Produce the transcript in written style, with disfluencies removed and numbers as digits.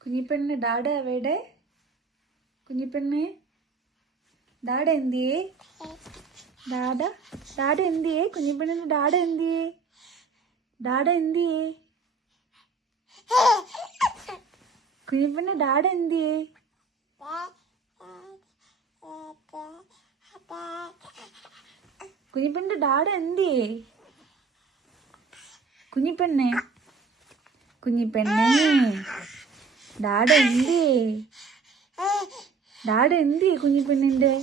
കുഞ്ഞിപ്പെണ്ണ് dada എവിടെ? കുഞ്ഞിപ്പെണ്ണ് dada എന്തിയേ? Dada എന്തിയേ? കുഞ്ഞിപ്പെണ്ണിന്റെ ഡാഡ എന്തിയേ? ഡാഡ എന്തിയേ? കുഞ്ഞിപ്പെണ്ണ് ഡാഡ എന്തിയേ? കുഞ്ഞിപ്പെണ്ണിന്റെ ഡാഡ എന്തിയേ? കുഞ്ഞിപ്പെണ്ണേ ഡാഡ എന്തിയേ? ഡാഡ എന്തിയേ കുഞ്ഞിപ്പെണ്ണിന്റെ?